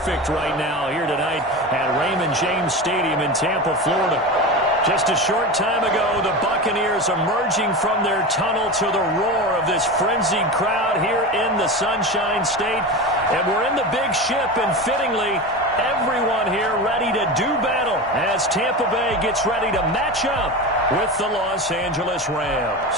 perfect right now here tonight at Raymond James Stadium in Tampa, Florida. Just a short time ago, the Buccaneers emerging from their tunnel to the roar of this frenzied crowd here in the Sunshine State. And we're in the big ship, and fittingly, everyone here ready to do battle as Tampa Bay gets ready to match up with the Los Angeles Rams.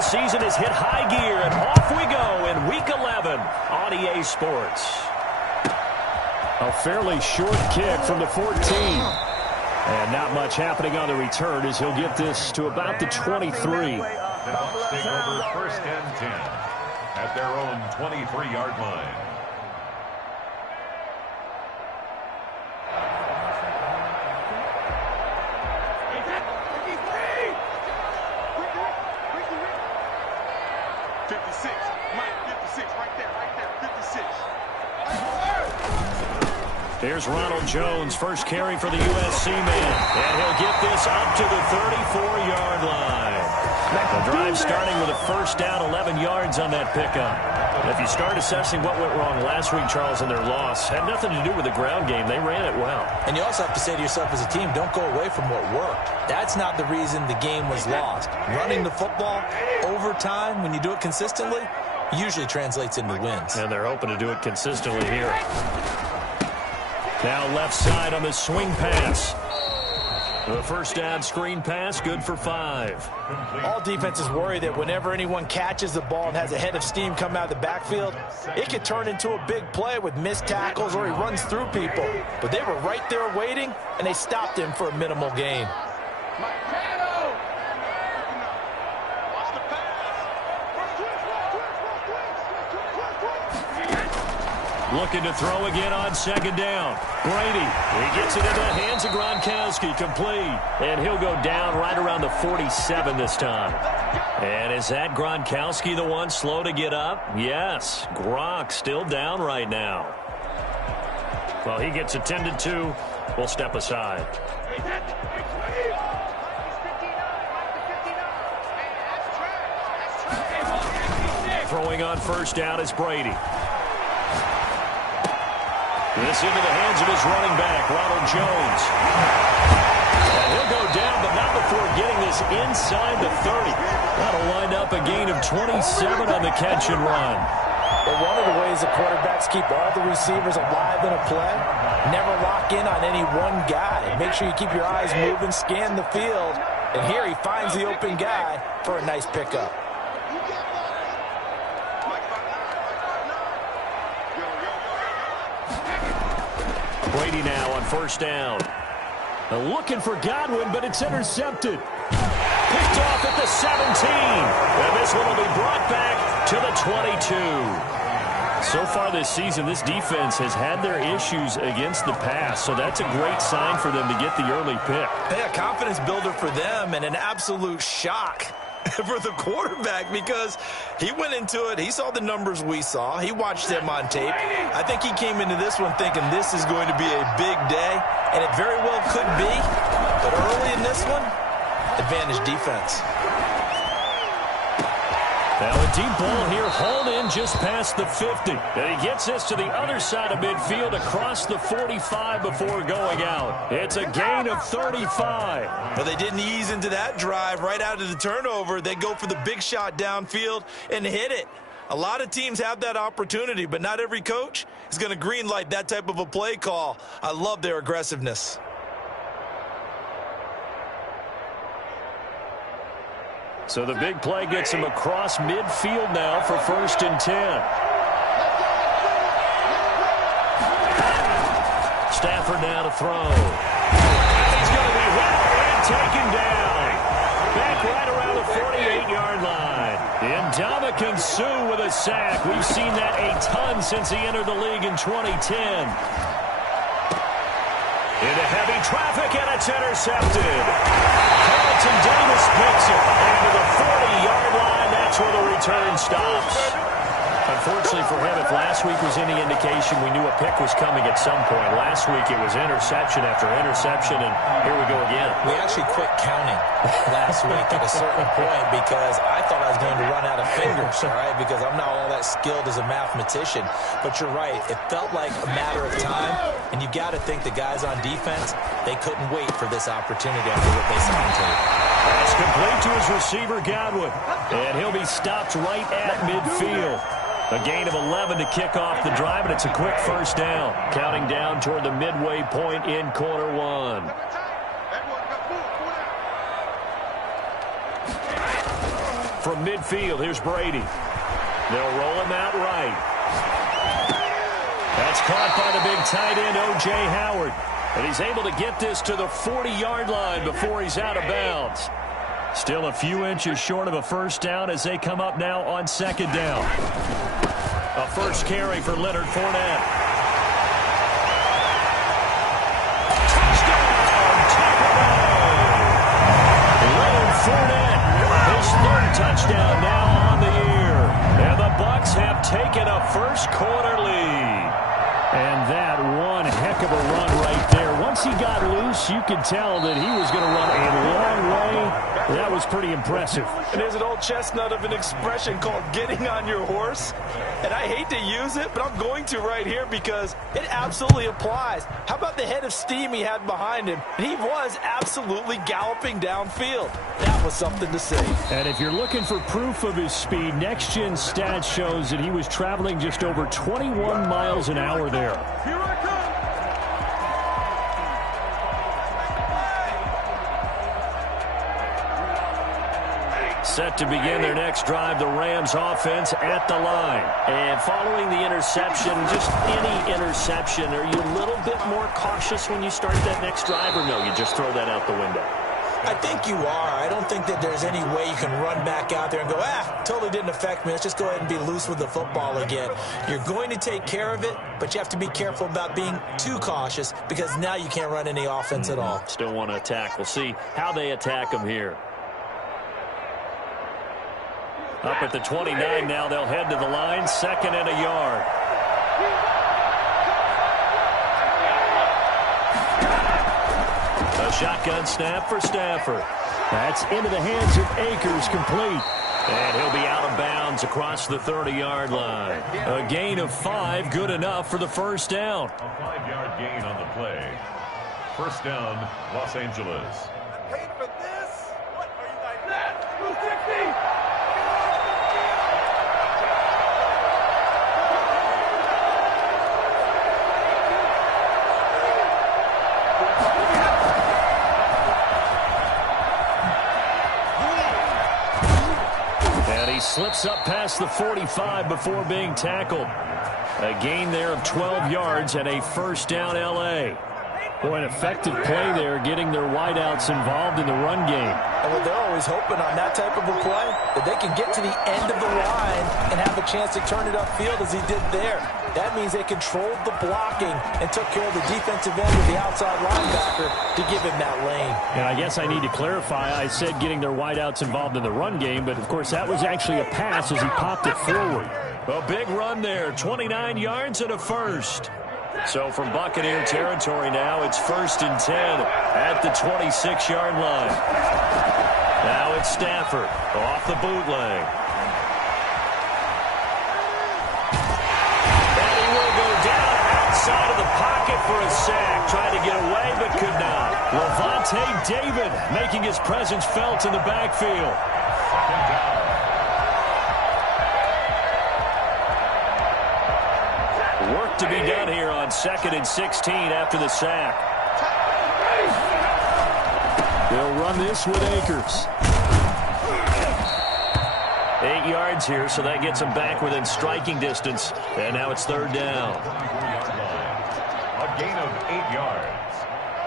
Season has hit high gear, and off we go in Week 11 on EA Sports. A fairly short kick from the 14. And not much happening on the return as he'll get this to about the 23. The Bucs take over 1st and 10 at their own 23-yard line. Here's Ronald Jones, first carry for the USC man. And he'll get this up to the 34-yard line. The drive starting with a first down, 11 yards on that pickup. If you start assessing what went wrong last week, Charles, in their loss, had nothing to do with the ground game. They ran it well. And you also have to say to yourself as a team, don't go away from what worked. That's not the reason the game was lost. Running the football over time, when you do it consistently, usually translates into wins. And they're hoping to do it consistently here. Now left side on the swing pass. The first down screen pass, good for 5. All defenses worry that whenever anyone catches the ball and has a head of steam come out of the backfield, it could turn into a big play with missed tackles or he runs through people. But they were right there waiting, and they stopped him for a minimal gain. Looking to throw again on second down. Brady, he gets it into the hands of Gronkowski, complete. And he'll go down right around the 47 this time. And is that Gronkowski the one slow to get up? Yes, Gronk still down right now. Well, he gets attended to. We'll step aside. Throwing on first down is Brady. This into the hands of his running back, Ronald Jones. And he'll go down, but not before getting this inside the 30. That'll wind up a gain of 27 on the catch and run. But one of the ways the quarterbacks keep all the receivers alive in a play, never lock in on any one guy. Make sure you keep your eyes moving, scan the field. And here he finds the open guy for a nice pickup. Brady now on first down. Looking for Godwin, but it's intercepted. Picked off at the 17. And this one will be brought back to the 22. So far this season, this defense has had their issues against the pass, so that's a great sign for them to get the early pick. Yeah, confidence builder for them and an absolute shock for the quarterback because he went into it. He saw the numbers we saw. He watched them on tape. I think he came into this one thinking this is going to be a big day, and it very well could be. But early in this one, advantage defense. Now a deep ball here, hauled in just past the 50. And he gets this to the other side of midfield across the 45 before going out. It's a gain of 35. But they didn't ease into that drive right out of the turnover. They go for the big shot downfield and hit it. A lot of teams have that opportunity, but not every coach is going to green light that type of a play call. I love their aggressiveness. So the big play gets him across midfield now for 1st and 10. Stafford now to throw. And he's going to be hit and taken down. Back right around the 48-yard line. Ndamukong Suh with a sack. We've seen that a ton since he entered the league in 2010. Into heavy traffic, and it's intercepted. Carlton Davis picks it. And to the 40-yard line. return stops. Unfortunately for him, if last week was any indication, we knew a pick was coming at some point. Last week it was interception after interception, and here we go again. We actually quit counting last week at a certain point because I thought I was going to run out of fingers, all right, because I'm not all that skilled as a mathematician. But you're right. It felt like a matter of time, and you got to think the guys on defense, they couldn't wait for this opportunity after what they saw on tape. That's complete to his receiver, Godwin, and he'll be stopped right at midfield. A gain of 11 to kick off the drive, and it's a quick first down. Counting down toward the midway point in quarter one. From midfield, here's Brady. They'll roll him out right. That's caught by the big tight end, O.J. Howard. And he's able to get this to the 40-yard line before he's out of bounds. Still a few inches short of a first down as they come up now on second down. A first carry for Leonard Fournette. Touchdown, Tampa Bay! Leonard Fournette, his third touchdown now on the year. And the Bucs have taken a first quarter lead. And that one heck of a run right there. Once he got loose, you could tell that he was going to run a long way. That was pretty impressive. And there's an old chestnut of an expression called getting on your horse. And I hate to use it, but I'm going to right here because it absolutely applies. How about the head of steam he had behind him? He was absolutely galloping downfield. That was something to see. And if you're looking for proof of his speed, Next Gen Stats shows that he was traveling just over 21 miles an hour there. Here I come. Set to begin their next drive, the Rams offense at the line. And following the interception, just any interception, are you a little bit more cautious when you start that next drive, or no, you just throw that out the window? I think you are. I don't think that there's any way you can run back out there and go, totally didn't affect me. Let's just go ahead and be loose with the football again. You're going to take care of it, but you have to be careful about being too cautious because now you can't run any offense at all. Still want to attack. We'll see how they attack them here. Up at the 29 now, they'll head to the line, second and a yard. A shotgun snap for Stafford. That's into the hands of Akers, complete. And he'll be out of bounds across the 30-yard line. A gain of 5, good enough for the first down. A 5-yard gain on the play. First down, Los Angeles. Paid for this? What are you like that? 260! Slips up past the 45 before being tackled. A gain there of 12 yards and a first down L.A. Boy, an effective play there, getting their wideouts involved in the run game. And what they're always hoping on that type of a play, that they can get to the end of the line and have a chance to turn it upfield as he did there. That means they controlled the blocking and took care of the defensive end of the outside linebacker to give him that lane. And I guess I need to clarify, I said getting their wideouts involved in the run game, but of course that was actually a pass as he popped it forward. A big run there, 29 yards and a first. So from Buccaneer territory now, it's 1st and 10 at the 26-yard line. Now it's Stafford off the bootleg. And he will go down outside of the pocket for a sack. Tried to get away but could not. Levante David making his presence felt in the backfield. Second down. Work to be done here on 2nd and 16 after the sack. They'll run this with Akers. 8 yards here, so that gets them back within striking distance. And now it's 3rd down. 24-yard line. A gain of 8 yards.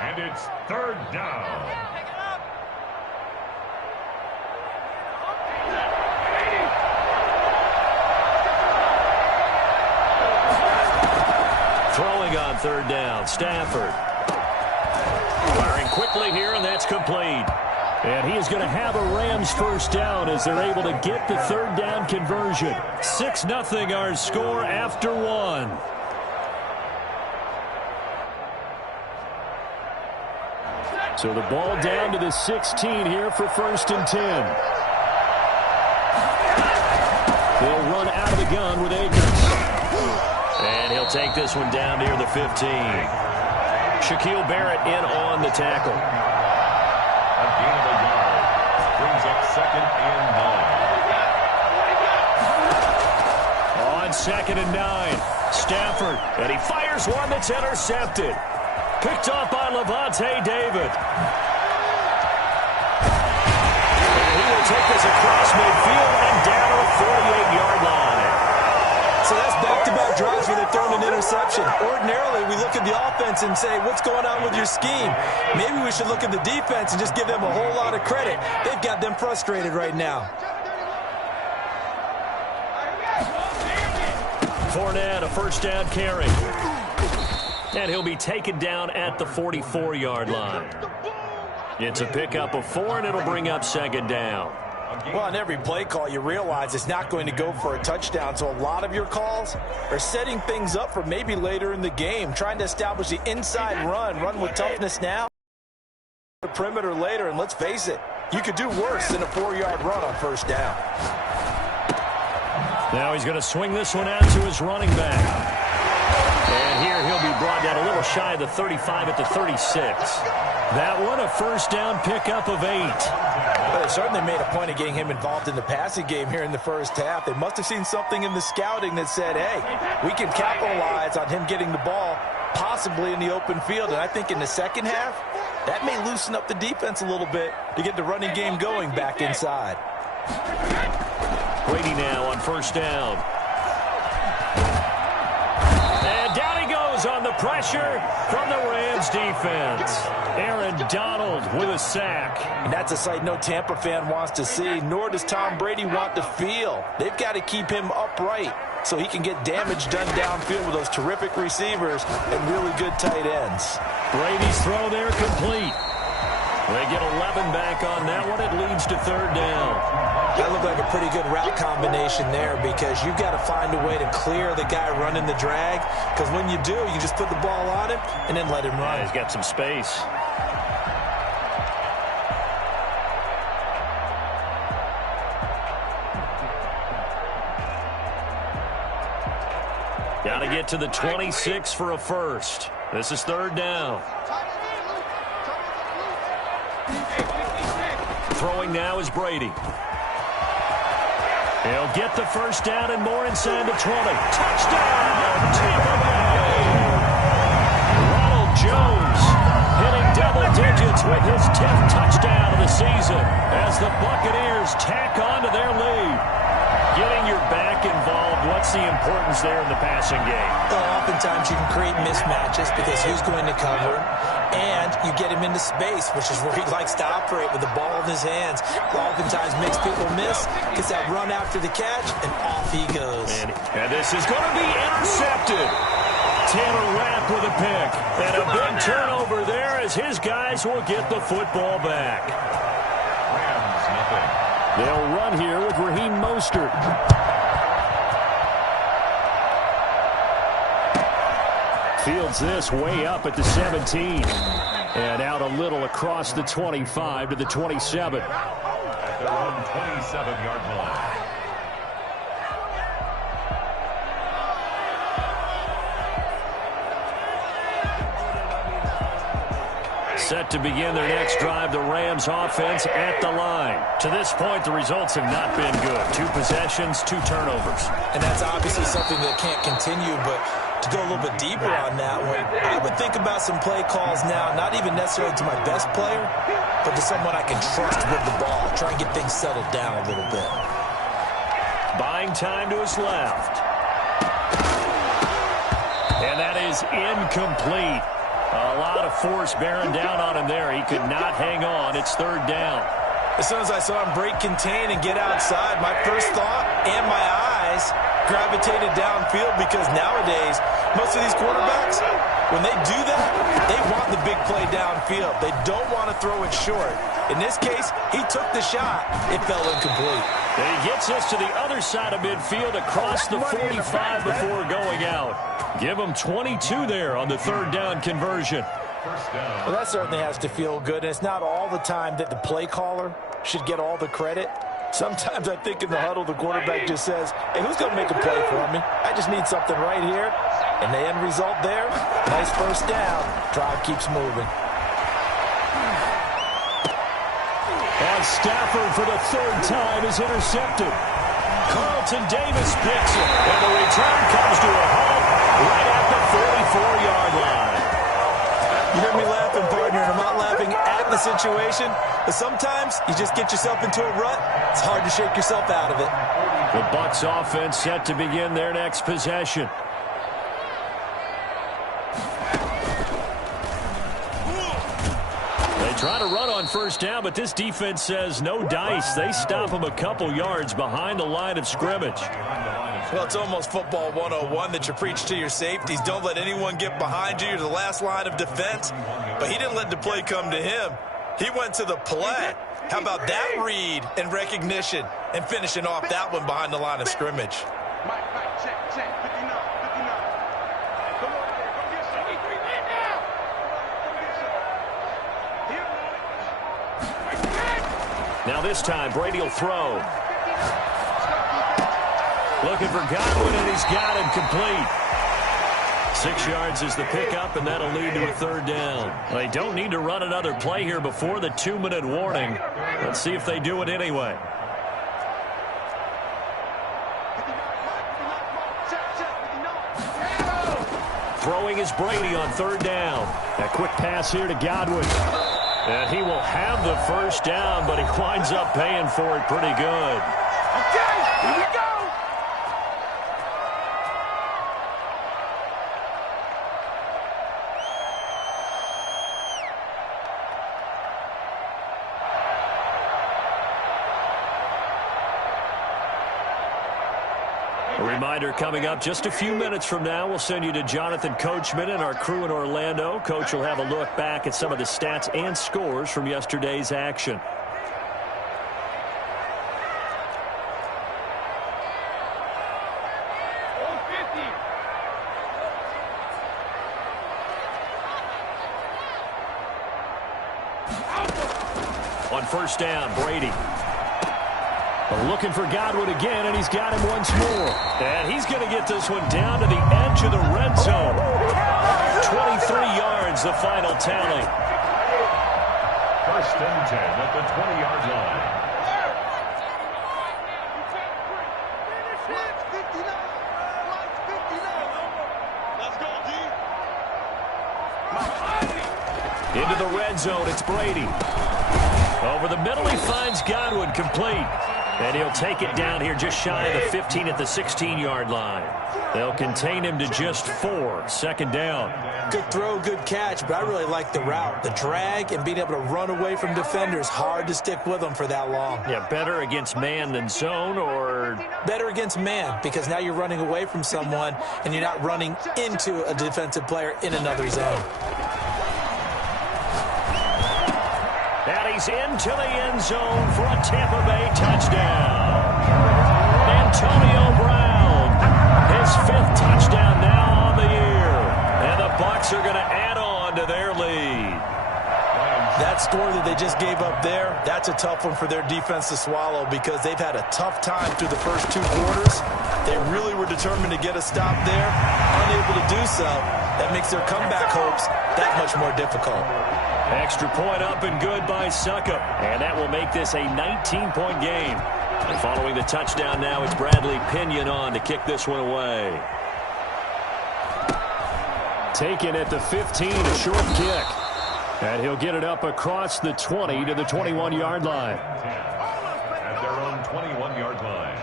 And it's 3rd down. Throwing on 3rd down, Stafford. Firing quickly here, and that's complete. And he is going to have a Rams first down as they're able to get the third down conversion. 6-0 our score after one. So the ball down to the 16 here for 1st and 10. They'll run out of the gun with Akers. And he'll take this one down near the 15. Shaquille Barrett in on the tackle. A gain of a yard. Brings up 2nd and 9. On 2nd and 9. Stafford. And he fires one that's intercepted. Picked off by Levante David. And he will take this across midfield and down to the 48-yard line. So that's back-to-back drives where they're throwing an interception. Ordinarily, we look at the offense and say, what's going on with your scheme? Maybe we should look at the defense and just give them a whole lot of credit. They've got them frustrated right now. Fournette, a first down carry. And he'll be taken down at the 44-yard line. It's a pickup of 4, and it'll bring up 2nd down. Well, on every play call, you realize it's not going to go for a touchdown. So a lot of your calls are setting things up for maybe later in the game, trying to establish the inside run with toughness now, the perimeter later. And let's face it, you could do worse than a 4-yard run on 1st down. Now he's going to swing this one out to his running back. And here he'll be brought down a little shy of the 35 at the 36. That one a first down pickup of 8. Well, they certainly made a point of getting him involved in the passing game here in the first half. They must have seen something in the scouting that said, hey, we can capitalize on him getting the ball possibly in the open field. And I think in the second half, that may loosen up the defense a little bit to get the running game going back inside. Brady now on first down. And down he goes on the pressure from the Rams defense. Aaron Donald with a sack. And that's a sight no Tampa fan wants to see, nor does Tom Brady want to feel. They've got to keep him upright so he can get damage done downfield with those terrific receivers and really good tight ends. Brady's throw there complete. They get 11 back on that one. It leads to 3rd down. That looked like a pretty good route combination there because you've got to find a way to clear the guy running the drag, because when you do, you just put the ball on him and then let him run. Yeah, he's got some space. Got to get to the 26 for a first. This is 3rd down. Throwing now is Brady. He'll get the first down and more inside the 20. Touchdown, Tampa Bay! Ronald Jones hitting double digits with his 10th touchdown of the season as the Buccaneers tack on to their lead. Getting your back involved, what's the importance there in the passing game? Well, oftentimes you can create mismatches because who's going to cover, and you get him into space, which is where he likes to operate with the ball in his hands. Oftentimes makes people miss, gets that run after the catch, and off he goes. And this is going to be intercepted. Taylor Rapp with a pick. And a big turnover there as his guys will get the football back. Rams, nothing. They'll run here with Raheem Mostert. Fields this way up at the 17. And out a little across the 25 to the 27. At their own 27-yard line. Set to begin their next drive, the Rams offense at the line. To this point, the results have not been good. 2 possessions, 2 turnovers. And that's obviously something that can't continue, but to go a little bit deeper on that one, I would think about some play calls now, not even necessarily to my best player, but to someone I can trust with the ball. Try and get things settled down a little bit. Buying time to his left. And that is incomplete. A lot of force bearing down on him there. He could not hang on. It's 3rd down. As soon as I saw him break contain and get outside, my first thought and my eyes guys gravitated downfield because nowadays, most of these quarterbacks, when they do that, they want the big play downfield. They don't want to throw it short. In this case, he took the shot. It fell incomplete. And he gets us to the other side of midfield across the 45 before going out. Give him 22 there on the third down conversion. Well, that certainly has to feel good. And it's not all the time that the play caller should get all the credit. Sometimes I think in the huddle, the quarterback just says, hey, who's going to make a play for me? I just need something right here. And the end result there, nice first down. Drive keeps moving. And Stafford for the third time is intercepted. Carlton Davis picks it. And the return comes to a halt right at the 44-yard line. You hear me laughing, partner, and I'm not laughing at the situation, but sometimes you just get yourself into a rut. It's hard to shake yourself out of it. The Bucs offense set to begin their next possession. They try to run on first down, but this defense says no dice. They stop them a couple yards behind the line of scrimmage. Well, it's almost football 101 that you preach to your safeties. Don't let anyone get behind you. You're the last line of defense. But he didn't let the play come to him. He went to the play. How about that read and recognition and finishing off that one behind the line of scrimmage? Mike, check, 59, 59. Come on, go get some. Now. Come get some. Now this time, Brady will throw. Looking for Godwin, and he's got him complete. 6 yards is the pickup, and that'll lead to a third down. They don't need to run another play here before the 2-minute warning. Let's see if they do it anyway. Throwing is Brady on third down. A quick pass here to Godwin. And he will have the first down, but he winds up paying for it pretty good. Okay, here we go. A reminder coming up just a few minutes from now, we'll send you to Jonathan Coachman and our crew in Orlando. Coach will have a look back at some of the stats and scores from yesterday's action. On first down, Brady. Looking for Godwin again, and he's got him once more. And he's going to get this one down to the edge of the red zone. 23 yards, the final tally. First and 10 at the 20-yard line. Into the red zone, it's Brady. Over the middle, he finds Godwin complete. And he'll take it down here just shy of the 15 at the 16-yard line. They'll contain him to just 4. Second down. Good throw, good catch, but I really like the route. The drag and being able to run away from defenders, hard to stick with them for that long. Yeah, better against man than zone, or? Better against man, because now you're running away from someone and you're not running into a defensive player in another zone. And he's into the end zone for a Tampa Bay touchdown. Antonio Brown, his 5th touchdown now on the year. And the Bucs are going to add on to their lead. That score that they just gave up there, that's a tough one for their defense to swallow because they've had a tough time through the first 2 quarters. They really were determined to get a stop there, unable to do so. That makes their comeback hopes that much more difficult. Extra point up and good by Succop. And that will make this a 19-point game. And following the touchdown now, it's Bradley Pinion on to kick this one away. Taken at the 15, a short kick. And he'll get it up across the 20 to the 21-yard line. At their own 21-yard line.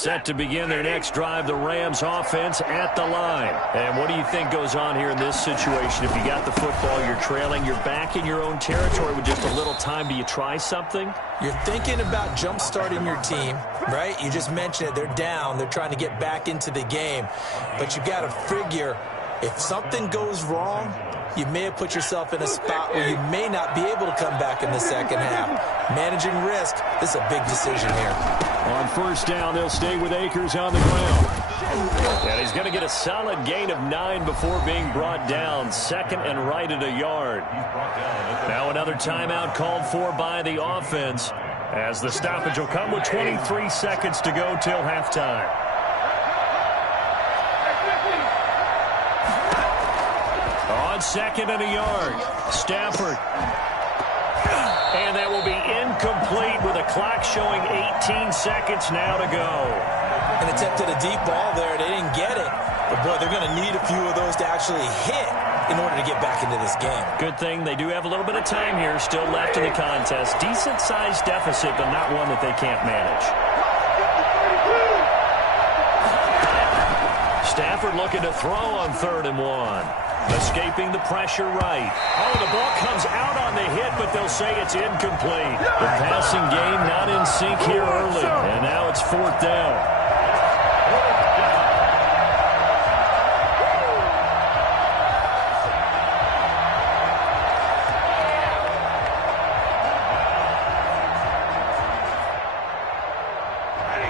Set to begin their next drive, the Rams offense at the line. And what do you think goes on here in this situation? If you got the football, you're trailing, you're back in your own territory with just a little time. Do you try something? You're thinking about jump-starting your team, right? You just mentioned it. They're down. They're trying to get back into the game. But you got to figure if something goes wrong, you may have put yourself in a spot where you may not be able to come back in the second half. Managing risk, this is a big decision here. On first down, they'll stay with Akers on the ground. And he's going to get a solid gain of 9 before being brought down. Second and right at a yard. Now another timeout called for by the offense, as the stoppage will come with 23 seconds to go till halftime. On second and a yard, Stafford. And that will be incomplete with a clock showing 18 seconds now to go. And attempted a deep ball there. They didn't get it. But, boy, they're going to need a few of those to actually hit in order to get back into this game. Good thing they do have a little bit of time here still left in the contest. Decent-sized deficit, but not one that they can't manage. Stafford looking to throw on 3rd and 1. Escaping the pressure right. Oh, the ball comes out on the hit, but they'll say it's incomplete. The passing game not in sync here early, and now it's 4th down.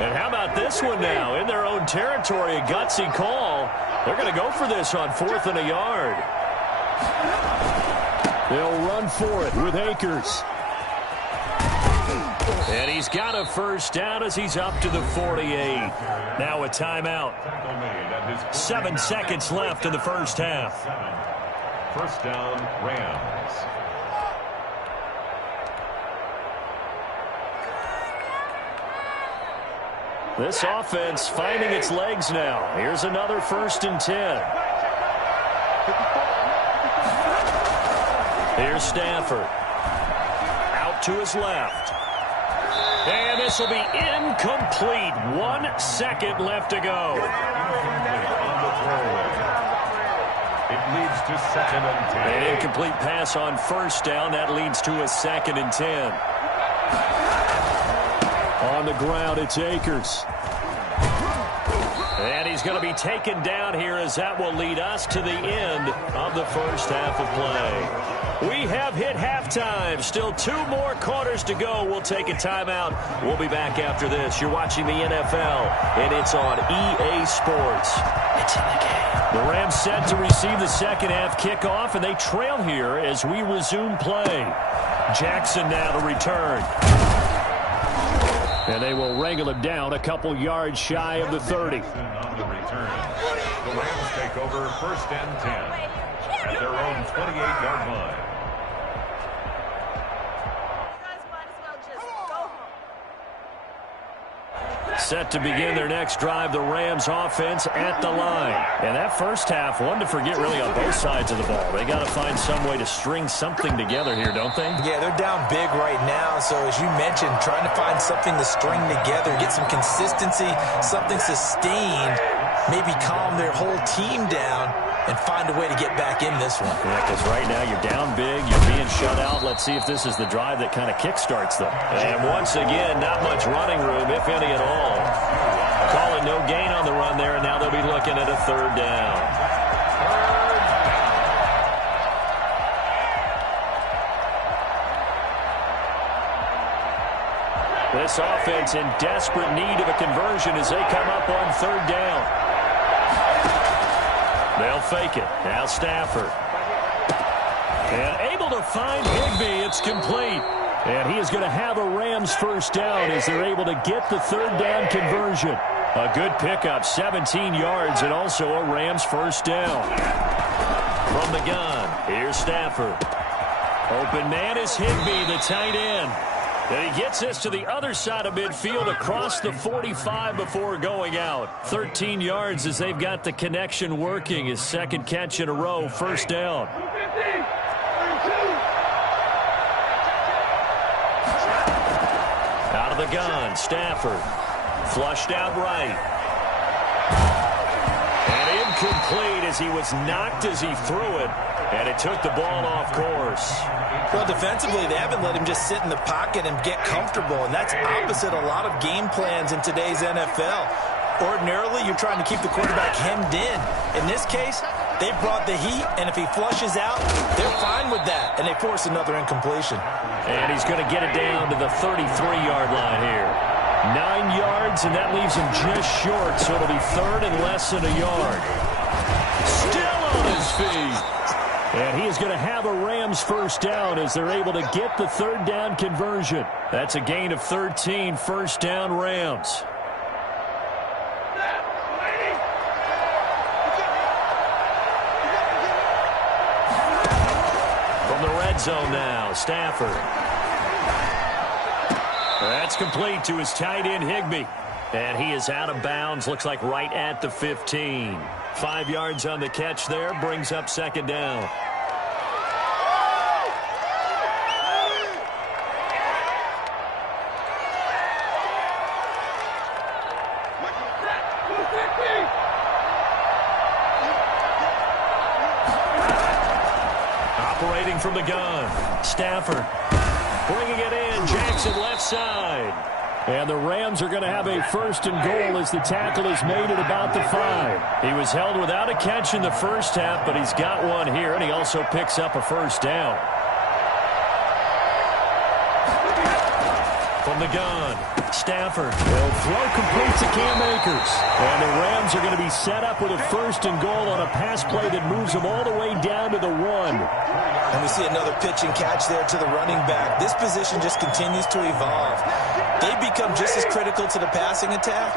And how about this one now? In their own territory, a gutsy call. They're going to go for this on 4th and a yard. They'll run for it with Akers. And he's got a first down as he's up to the 48. Now a timeout. 7 seconds left in the first half. First down, Rams. This offense finding its legs now. Here's another 1st and 10. Here's Stafford. Out to his left. And this will be incomplete. 1 second left to go. It leads to 2nd and 10. An incomplete pass on first down. That leads to a 2nd and 10. On the ground, it's Akers. And he's going to be taken down here, as that will lead us to the end of the first half of play. We have hit halftime. Still 2 more quarters to go. We'll take a timeout. We'll be back after this. You're watching the NFL, and it's on EA Sports. It's in the game. The Rams set to receive the second half kickoff, and they trail here as we resume play. Jackson now to return. And they will wrangle him down a couple yards shy of the 30. On the return, the Rams take over 1st and 10 at their own 28-yard line. Set to begin their next drive, the Rams offense at the line. And that first half, one to forget really on both sides of the ball. They got to find some way to string something together here, don't they? Yeah, they're down big right now. So as you mentioned, trying to find something to string together, get some consistency, something sustained, maybe calm their whole team down and find a way to get back in this one. Yeah, because right now you're down big, you're being shut out. Let's see if this is the drive that kind of kickstarts them. And once again, not much running room, if any at all. Calling no gain on the run there, and now they'll be looking at a 3rd down. This offense in desperate need of a conversion as they come up on 3rd down. They'll fake it. Now Stafford. And able to find Higbee. It's complete. And he is going to have a Rams first down as they're able to get the 3rd down conversion. A good pickup, 17 yards, and also a Rams first down. From the gun, here's Stafford. Open man is Higbee, the tight end. And he gets this to the other side of midfield across the 45 before going out. 13 yards as they've got the connection working. His 2nd catch in a row, first down. Out of the gun, Stafford. Flushed out right. And incomplete as he was knocked as he threw it. And it took the ball off course. Well, defensively, they haven't let him just sit in the pocket and get comfortable, and that's opposite a lot of game plans in today's NFL. Ordinarily, you're trying to keep the quarterback hemmed in. In this case, they brought the heat, and if he flushes out, they're fine with that, and they force another incompletion. And he's going to get it down to the 33-yard line here. 9 yards, and that leaves him just short, so it'll be third and less than a yard. Still on his feet. And he is going to have a Rams first down as they're able to get the third down conversion. That's a gain of 13, first down Rams. From the red zone now, Stafford. That's complete to his tight end, Higbee. And he is out of bounds, looks like right at the 15. 5 yards on the catch there, brings up second down. Operating from the gun, Stafford. Bringing it in, Jackson left side. And the Rams are going to have a first and goal as the tackle is made at about the 5. He was held without a catch in the first half, but he's got one here, and he also picks up a first down. From the gun, Stafford will throw complete to Cam Akers. And the Rams are going to be set up with a first and goal on a pass play that moves them all the way down to the 1. And we see another pitch and catch there to the running back. This position just continues to evolve. They become just as critical to the passing attack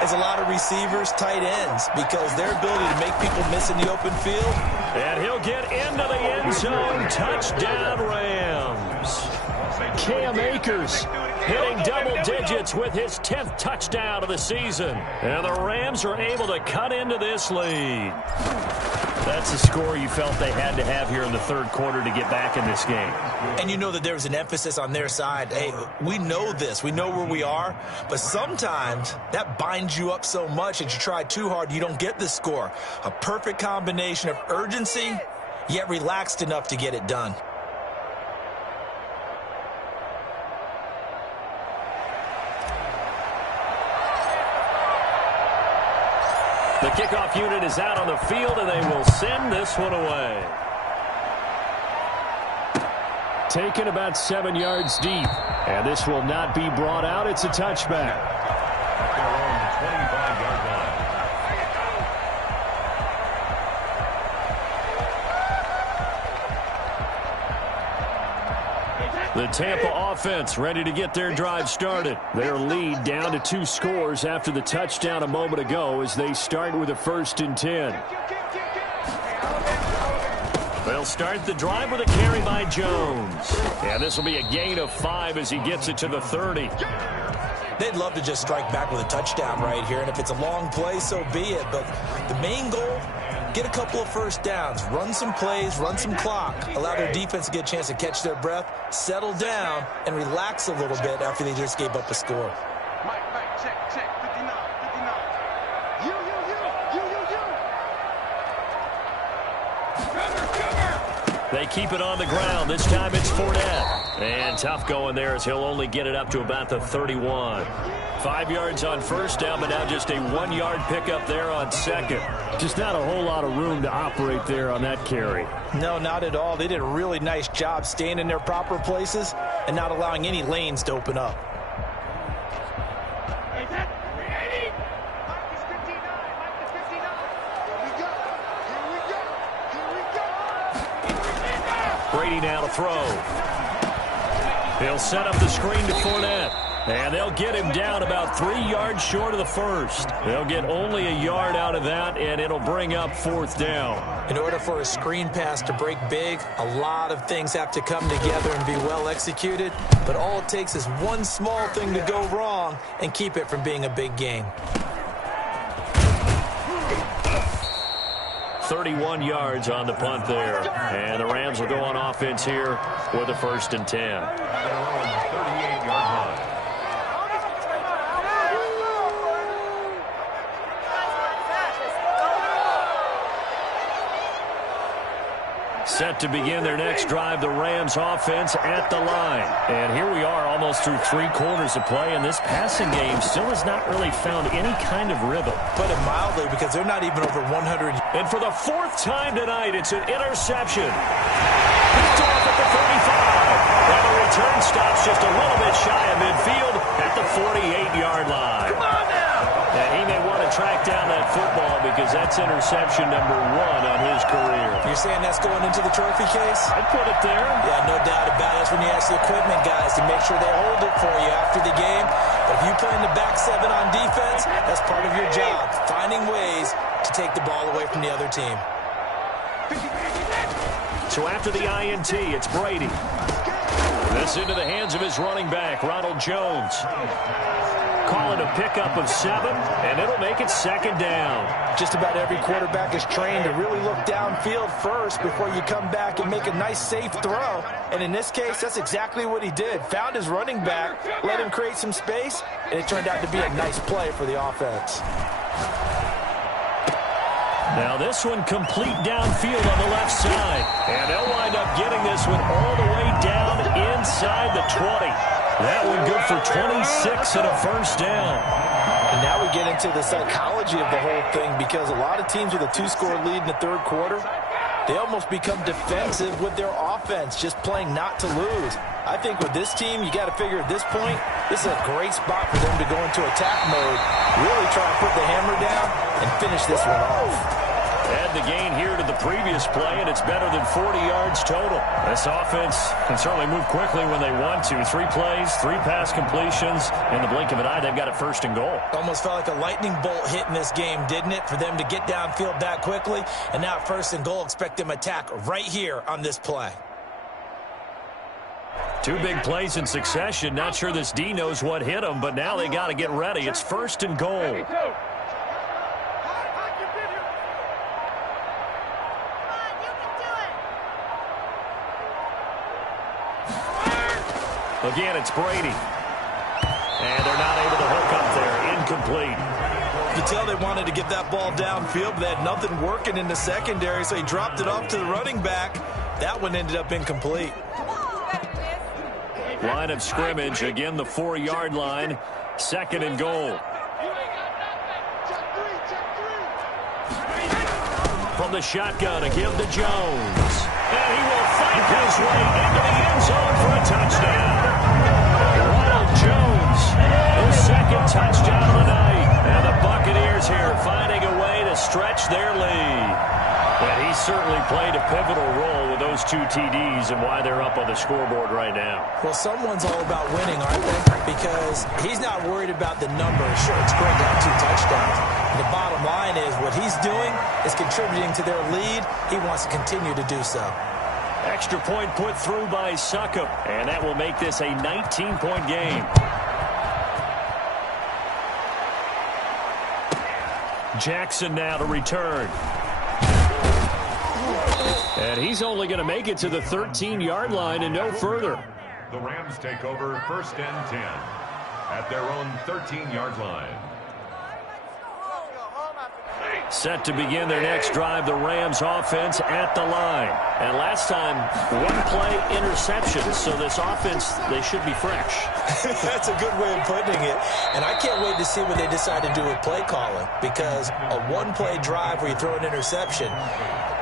as a lot of receivers, tight ends, because their ability to make people miss in the open field. And he'll get into the end zone. Touchdown, Rams. Cam Akers hitting double digits with his 10th touchdown of the season. And the Rams are able to cut into this lead. That's the score you felt they had to have here in the third quarter to get back in this game. And you know that there was an emphasis on their side. Hey, we know this. We know where we are. But sometimes that binds you up so much that you try too hard, you don't get the score. A perfect combination of urgency, yet relaxed enough to get it done. The kickoff unit is out on the field, and they will send this one away. Taken about 7 yards deep, and this will not be brought out. It's a touchback. At their own 25-yard line. The Tampa offense ready to get their drive started. Their lead down to 2 scores after the touchdown a moment ago as they start with a 1st and 10. They'll start the drive with a carry by Jones. And this will be a gain of 5 as he gets it to the 30. They'd love to just strike back with a touchdown right here, and if it's a long play, so be it. But the main goal, get a couple of first downs, run some plays, run some clock, allow their defense to get a chance to catch their breath, settle down, and relax a little bit after they just gave up a score. Mike, check, 59, 59. You. They keep it on the ground. This time it's Fournette. And tough going there as he'll only get it up to about the 31. 5 yards on first down, but now just a 1-yard pickup there on second. Just not a whole lot of room to operate there on that carry. No, not at all. They did a really nice job staying in their proper places and not allowing any lanes to open up. Brady now to throw. He'll set up the screen to Fournette. And they'll get him down about 3 yards short of the first. They'll get only a yard out of that, and it'll bring up 4th down. In order for a screen pass to break big, a lot of things have to come together and be well executed. But all it takes is one small thing to go wrong and keep it from being a big game. 31 yards on the punt there. And the Rams will go on offense here with a 1st and 10. At their own 38-yard line. Set to begin their next drive, the Rams offense at the line. And here we are almost through 3 quarters of play, and this passing game still has not really found any kind of rhythm. Put it mildly, because they're not even over 100. And for the 4th time tonight, it's an interception. Picked off at the 35. Well, the return stops just a little bit shy of midfield at the 48-yard line. Come on now! And he may want to track down that football because that's interception number 1 on his career. You're saying that's going into the trophy case? I'd put it there. Yeah, no doubt about it. That's when you ask the equipment guys to make sure they hold it for you after the game. But if you play in the back 7 on defense, that's part of your job, finding ways to take the ball away from the other team. So after the INT, it's Brady. This into the hands of his running back, Ronald Jones. Calling a pickup of 7, and it'll make it 2nd down. Just about every quarterback is trained to really look downfield first before you come back and make a nice, safe throw. And in this case, that's exactly what he did. Found his running back, let him create some space, and it turned out to be a nice play for the offense. Now this one complete downfield on the left side. And they'll wind up getting this one all the way down inside the 20. That one good for 26 and a 1st down. And now we get into the psychology of the whole thing, because a lot of teams with a 2-score lead in the 3rd quarter, they almost become defensive with their offense, just playing not to lose. I think with this team, you got to figure at this point, this is a great spot for them to go into attack mode, really try to put the hammer down and finish this one off. Add the gain here to the previous play, and it's better than 40 yards total. This offense can certainly move quickly when they want to. 3 plays, 3 pass completions. In the blink of an eye, they've got it 1st and goal. Almost felt like a lightning bolt hit in this game, didn't it? For them to get downfield that quickly. And now 1st and goal, expect them to attack right here on this play. 2 big plays in succession. Not sure this D knows what hit them, but now they got to get ready. It's 1st and goal. Again, it's Brady. And they're not able to hook up there. Incomplete. You tell they wanted to get that ball downfield, but they had nothing working in the secondary, so he dropped it off to the running back. That one ended up incomplete. Line of scrimmage, again the 4-yard line. 2nd and goal. From the shotgun, a give to Jones. And he will fight his way into the end zone for a touchdown. Ronald Jones, his 2nd touchdown of the night. And the Buccaneers here finding a way to stretch their lead. And he certainly played a pivotal role with those 2 TDs and why they're up on the scoreboard right now. Well, someone's all about winning, aren't they? Because he's not worried about the numbers. Sure, it's great to have 2 touchdowns. The bottom line is what he's doing is contributing to their lead. He wants to continue to do so. Extra point put through by Succop, and that will make this a 19-point game. Jackson now to return. And he's only going to make it to the 13-yard line and no further. The Rams take over 1st and 10 at their own 13-yard line. Set to begin their next drive, the Rams offense at the line. And last time, 1-play interception. So this offense, they should be fresh. That's a good way of putting it. And I can't wait to see what they decide to do with play calling. Because a 1-play drive where you throw an interception,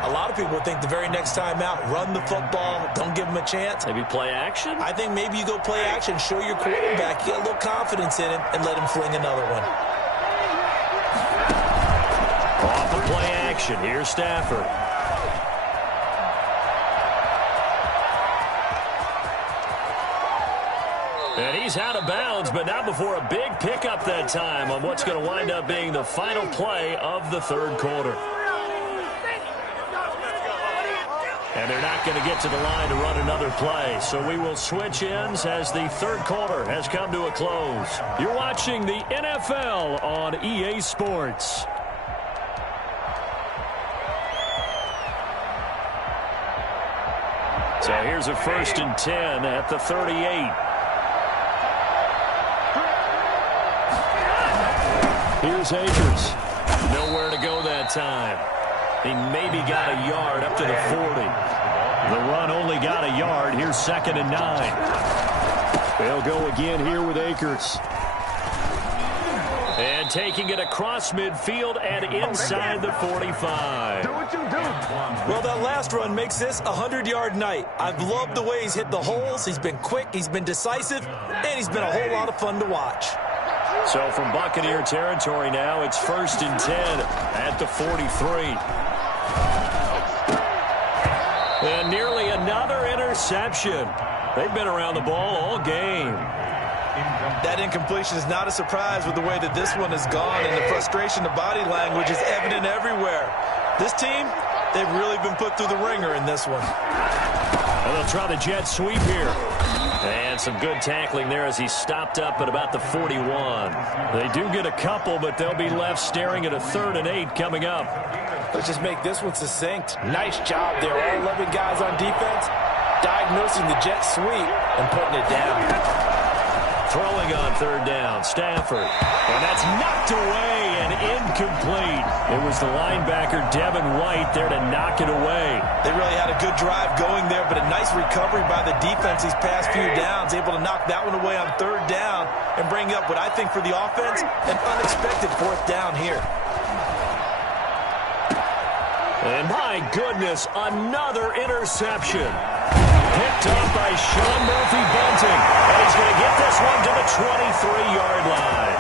a lot of people think the very next time out, run the football, don't give them a chance. Maybe play action? I think maybe you go play action, show your quarterback, you get a little confidence in him, and let him fling another one. Off the play action. Here's Stafford. And he's out of bounds, but not before a big pickup that time on what's going to wind up being the final play of the 3rd quarter. And they're not going to get to the line to run another play. So we will switch ends as the 3rd quarter has come to a close. You're watching the NFL on EA Sports. So here's a 1st and 10 at the 38. Here's Akers. Nowhere to go that time. He maybe got a yard up to the 40. The run only got a yard. Here's 2nd and 9. They'll go again here with Akers. And taking it across midfield and inside the 45. Do what you do. Well, that last run makes this a 100-yard night. I've loved the way he's hit the holes. He's been quick, he's been decisive, and he's been a whole lot of fun to watch. So from Buccaneer territory now, it's 1st and 10 at the 43. And nearly another interception. They've been around the ball all game. That incompletion is not a surprise with the way that this one has gone, and the frustration, the body language is evident everywhere. This team, they've really been put through the ringer in this one. Well, they'll try the jet sweep here. And some good tackling there as he stopped up at about the 41. They do get a couple, but they'll be left staring at a 3rd and 8 coming up. Let's just make this one succinct. Nice job there. All 11 guys on defense diagnosing the jet sweep and putting it down. Throwing on 3rd down, Stafford. And that's knocked away and incomplete. It was the linebacker, Devin White, there to knock it away. They really had a good drive going there, but a nice recovery by the defense these past few downs, able to knock that one away on 3rd down and bring up what I think for the offense, an unexpected 4th down here. And my goodness, another interception. Picked up by Sean Murphy-Bunting. And he's going to get this one to the 23-yard line.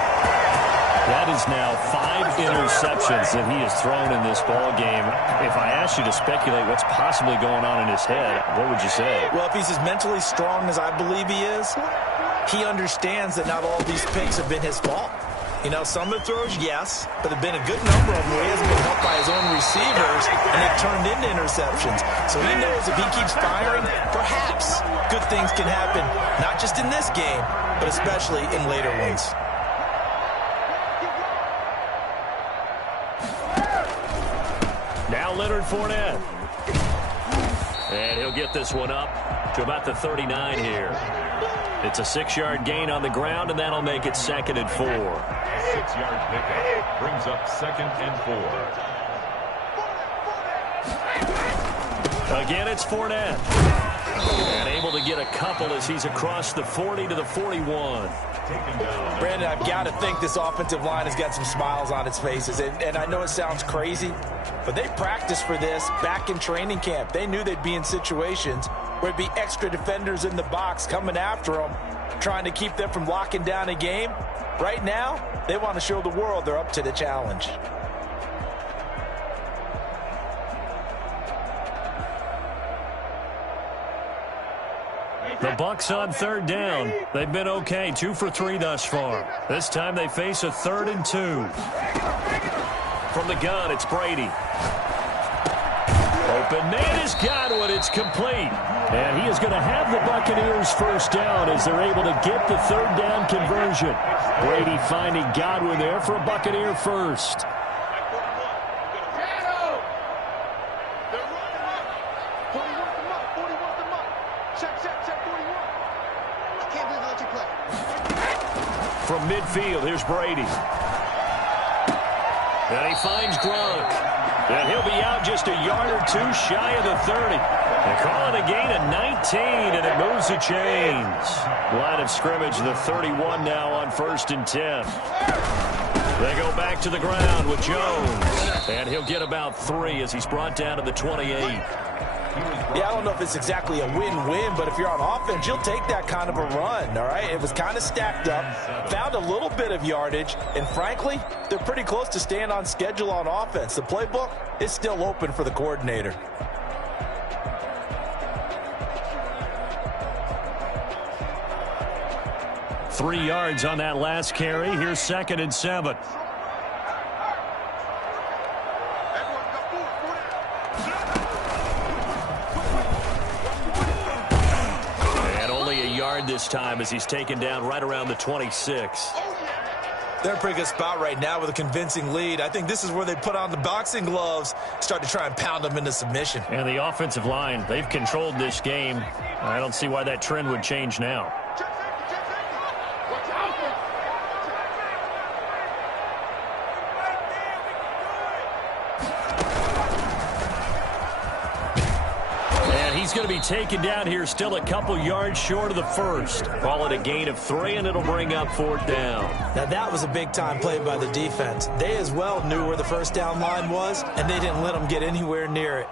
That is now 5 interceptions that he has thrown in this ball game. If I asked you to speculate what's possibly going on in his head, what would you say? Well, if he's as mentally strong as I believe he is, he understands that not all these picks have been his fault. You know, some of the throws, yes, but there have been a good number of them where he hasn't been helped by his own receivers, and they've turned into interceptions. So he knows if he keeps firing, perhaps good things can happen, not just in this game, but especially in later ones. Now Leonard Fournette. And he'll get this one up to about the 39 here. It's a 6-yard gain on the ground, and that'll make it 2nd and 4. 6-yard pickup brings up 2nd and 4. Again, it's Fournette. And able to get a couple as he's across the 40 to the 41. Brandon, I've got to think this offensive line has got some smiles on its faces. And I know it sounds crazy, but they practiced for this back in training camp. They knew they'd be in situations where it'd be extra defenders in the box coming after them, trying to keep them from locking down a game. Right now, they want to show the world they're up to the challenge. The Bucs on 3rd down. They've been okay, 2 for 3 thus far. This time they face a 3rd and 2. From the gun, it's Brady. Open man is Godwin. It's complete. And he is going to have the Buccaneers 1st down as they're able to get the 3rd down conversion. Brady finding Godwin there for a Buccaneer 1st. From midfield, here's Brady. And he finds Gronk. And he'll be out just a yard or 2 shy of the 30. They call it a gain of 19, and it moves the chains. Line of scrimmage, the 31 now on 1st and 10. They go back to the ground with Jones. And he'll get about 3 as he's brought down to the 28. Yeah, I don't know if it's exactly a win-win, but if you're on offense, you'll take that kind of a run, all right? It was kind of stacked up, found a little bit of yardage, and frankly, they're pretty close to staying on schedule on offense. The playbook is still open for the coordinator. Three yards on that last carry. Here's 2nd and 7. This time as he's taken down right around the 26. They're in a pretty good spot right now with a convincing lead. I think this is where they put on the boxing gloves, start to try and pound them into submission. And the offensive line, they've controlled this game. I don't see why that trend would change now. he's going to be taken down here, still a couple yards short of the first. Call it a gain of 3, and it'll bring up 4th down. Now, that was a big-time play by the defense. They as well knew where the first down line was, and they didn't let them get anywhere near it.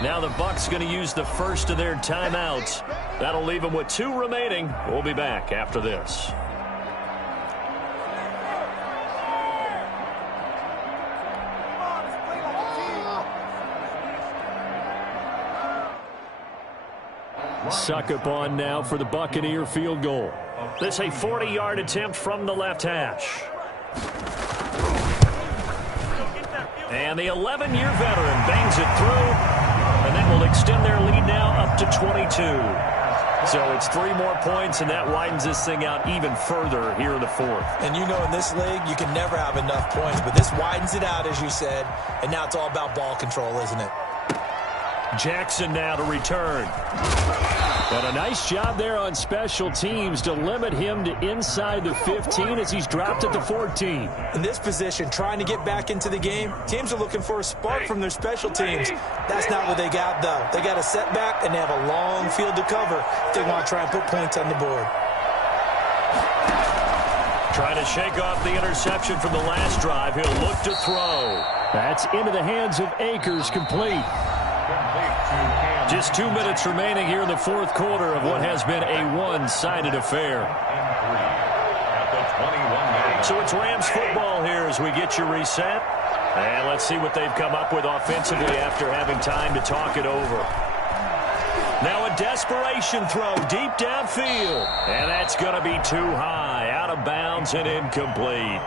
Now the Bucs going to use the first of their timeouts. That'll leave them with 2 remaining. We'll be back after this. Suck up on now for the Buccaneer field goal. This a 40-yard attempt from the left hash. And the 11-year veteran bangs it through. And that will extend their lead now up to 22. So it's 3 more points, and that widens this thing out even further here in the 4th. And you know in this league, you can never have enough points, but this widens it out, as you said, and now it's all about ball control, isn't it? Jackson now to return. And a nice job there on special teams to limit him to inside the 15 as he's dropped at the 14. In this position, trying to get back into the game, teams are looking for a spark from their special teams. That's not what they got, though. They got a setback, and they have a long field to cover if they want to try and put points on the board. Trying to shake off the interception from the last drive. He'll look to throw. That's into the hands of Akers, complete. Just 2 minutes remaining here in the 4th quarter of what has been a one-sided affair. So it's Rams football here as we get you reset. And let's see what they've come up with offensively after having time to talk it over. Now a desperation throw deep downfield. And that's going to be too high, out of bounds and incomplete.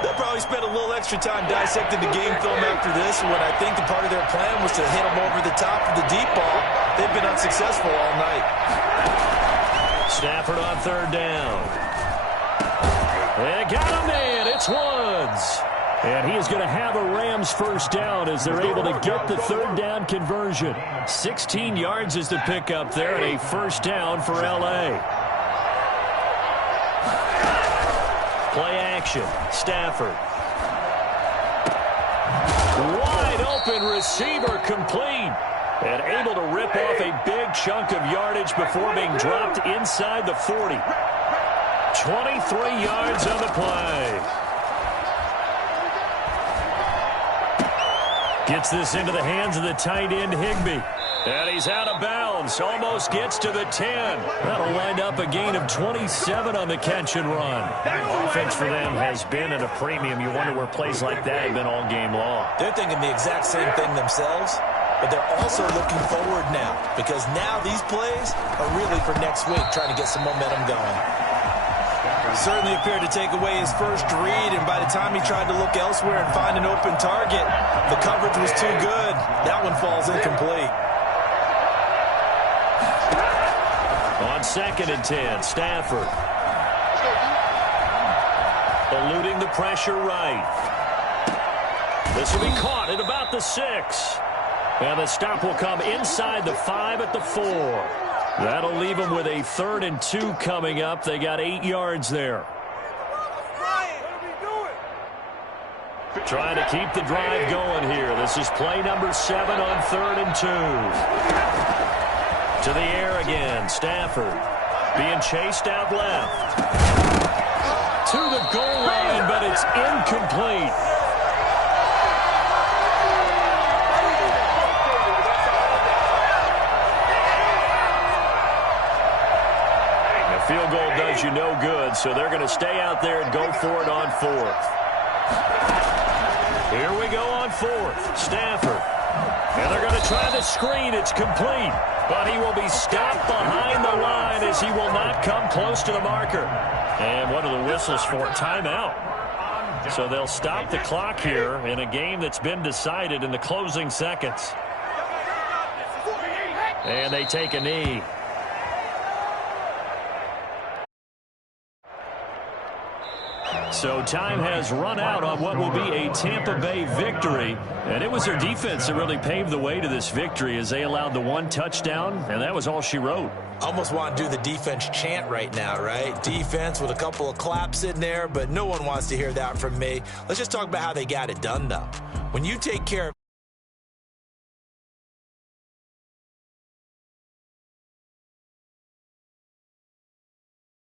They'll probably spend a little extra time dissecting the game film after this, when I think the part of their plan was to hit them over the top of the deep ball. They've been unsuccessful all night. Stafford on 3rd down. They got him in. It's Woods. And he is going to have a Rams first down as they're able to get the 3rd down conversion. 16 yards is the pickup there, and a first down for L.A. Play action. Stafford. Wide open receiver, complete. And able to rip off a big chunk of yardage before being dropped inside the 40. 23 yards on the play. Gets this into the hands of the tight end, Higbee. And he's out of bounds. Almost gets to the 10. That'll wind up a gain of 27 on the catch and run. Offense for them has been at a premium. You wonder where plays like that have been all game long. They're thinking the exact same thing themselves, but they're also looking forward now, because now these plays are really for next week, trying to get some momentum going. Certainly appeared to take away his first read, and by the time he tried to look elsewhere and find an open target, the coverage was too good. That one falls incomplete. On 2nd and 10, Stafford. Eluding the pressure right. This will be caught at about the 6. And the stop will come inside the 5 at the 4. That'll leave them with a 3rd and 2 coming up. They got 8 yards there. Trying to keep the drive going here. This is play number 7 on 3rd and 2. To the air again. Stafford being chased out left. To the goal line, but it's incomplete. Field goal does you no good, so they're going to stay out there and go for it on 4th. Here we go on 4th. Stafford. And they're going to try the screen. It's complete. But he will be stopped behind the line as he will not come close to the marker. And what are the whistles for? Timeout. So they'll stop the clock here in a game that's been decided in the closing seconds. And they take a knee. So time has run out on what will be a Tampa Bay victory. And it was their defense that really paved the way to this victory as they allowed the 1 touchdown, and that was all she wrote. Almost want to do the defense chant right now, right? Defense with a couple of claps in there, but no one wants to hear that from me. Let's just talk about how they got it done, though. When you take care of